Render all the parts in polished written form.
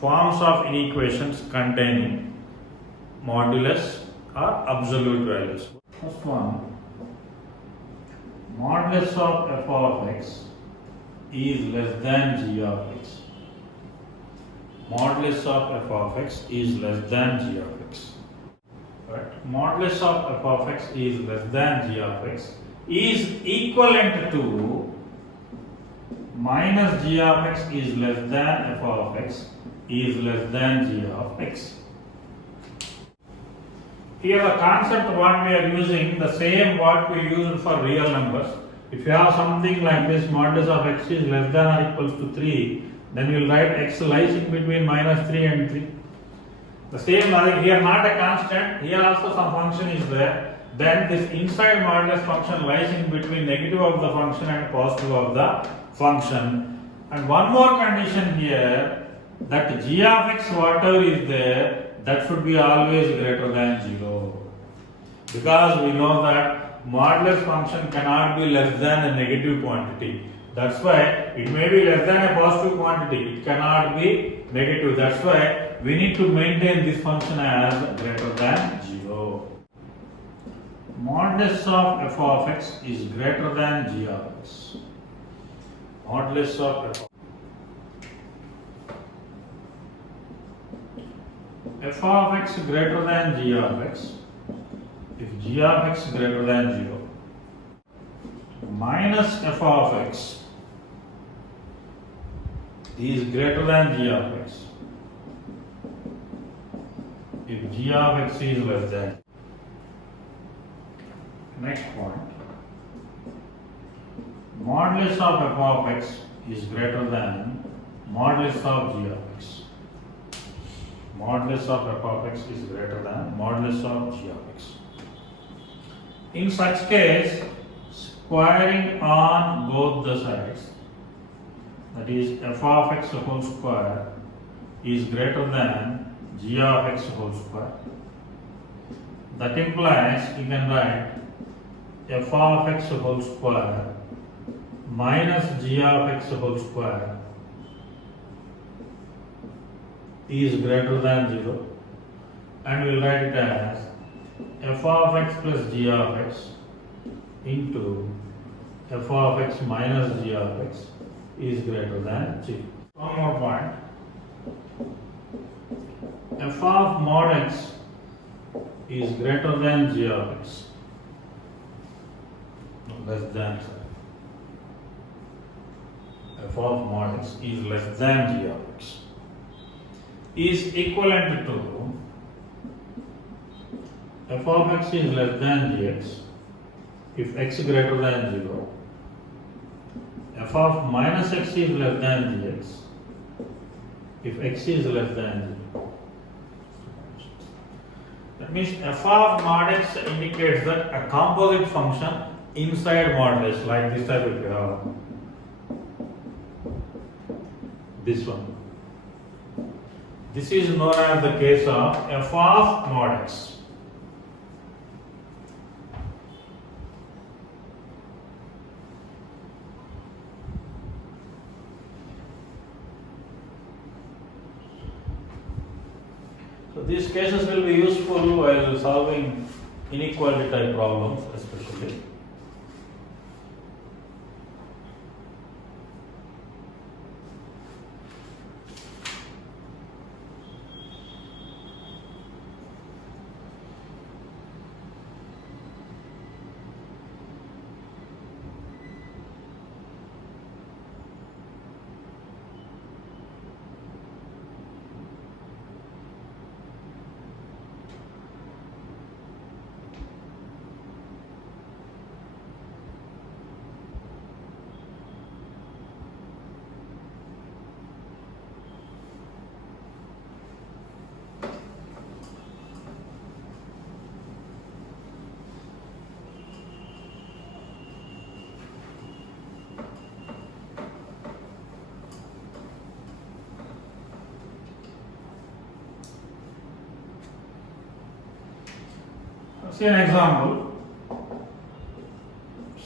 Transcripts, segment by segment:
forms of inequations containing modulus or absolute values. First one, modulus of f of x is less than g of x. Modulus of f of x is less than g of x. But modulus of f of x is less than g of x is equivalent to minus g of x is less than f of x is less than g of x. Here the concept what we are using, the same what we used for real numbers. If you have something like this, modulus of x is less than or equals to 3, then you will write x lies in between minus 3 and 3. The same logic here, not a constant, here also some function is there. Then this inside modulus function lies in between negative of the function and positive of the function. And one more condition here, that g of x whatever is there, that should be always greater than 0. Because we know that modulus function cannot be less than a negative quantity. That's why it may be less than a positive quantity. It cannot be negative. That's why we need to maintain this function as greater than 0. Modulus of f of x is greater than g of x. Modulus of f of x greater than g of x, if g of x greater than 0, minus f of x is greater than g of x, if g of x is less than. Next point, modulus of f of x is greater than modulus of g of x. Modulus of f of x is greater than modulus of g of x. In such case, squaring on both the sides, that is f of x whole square is greater than g of x whole square. That implies you can write f of x whole square minus g of x whole square is greater than 0, and we will write it as f of x plus g of x into f of x minus g of x is greater than 0. One more point, f of mod x is greater than g of x, less than, f of mod x is less than g of x, is equivalent to f of x is less than gx if x greater than 0, f of minus x is less than gx if x is less than 0. That means f of mod x indicates that a composite function inside modulus, like this type if you have this one. This is known as the case of f of mod x. So these cases will be useful while solving inequality type problems especially. See an example.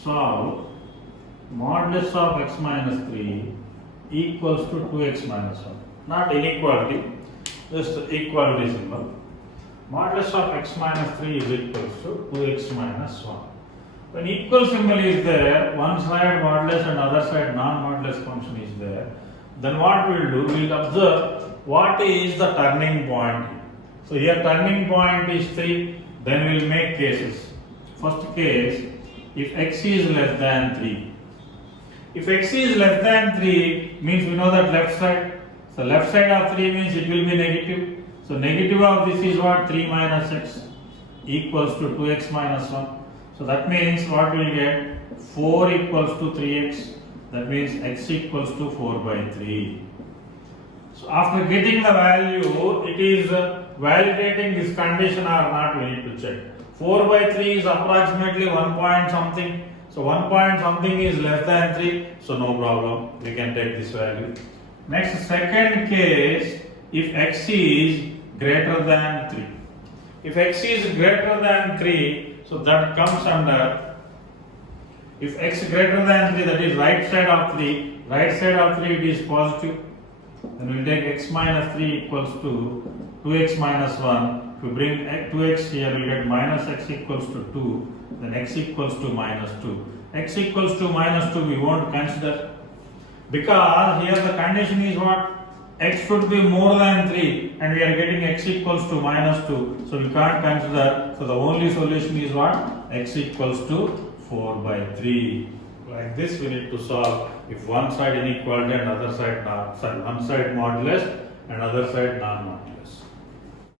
Solve modulus of x minus 3 equals to 2x minus 1. not inequality, just equality symbol. Modulus of x minus 3 is equals to 2x minus 1. When equal symbol is there, one side modulus and other side non-modulus function is there, then what we'll do, we'll observe what is the turning point. So here turning point is 3, then we'll make cases. First case, if x is less than 3. If x is less than 3 means we know that left side. So left side of 3 means it will be negative. So negative of this is what? 3 minus x equals to 2x minus 1. So that means what we will get? 4 equals to 3x. That means x equals to 4 by 3. So after getting the value, it is validating this condition or not, we need to check. 4 by 3 is approximately 1 point something. So 1 point something is less than 3. So no problem, we can take this value. Next, second case, if x is greater than 3. If x is greater than 3, so that comes under, if x greater than 3, that is right side of 3, right side of 3 it is positive, then we will take x minus 3 equals to 2x minus 1. If we bring 2x here, we will get minus x equals to 2, then x equals to minus 2. X equals to minus 2 we won't consider, because here the condition is what? X should be more than 3 and we are getting x equals to minus 2. So we can't consider. So the only solution is what? X equals to 4 by 3. Like this we need to solve if one side inequality and other side not, sorry, one side modulus and other side non-modulus.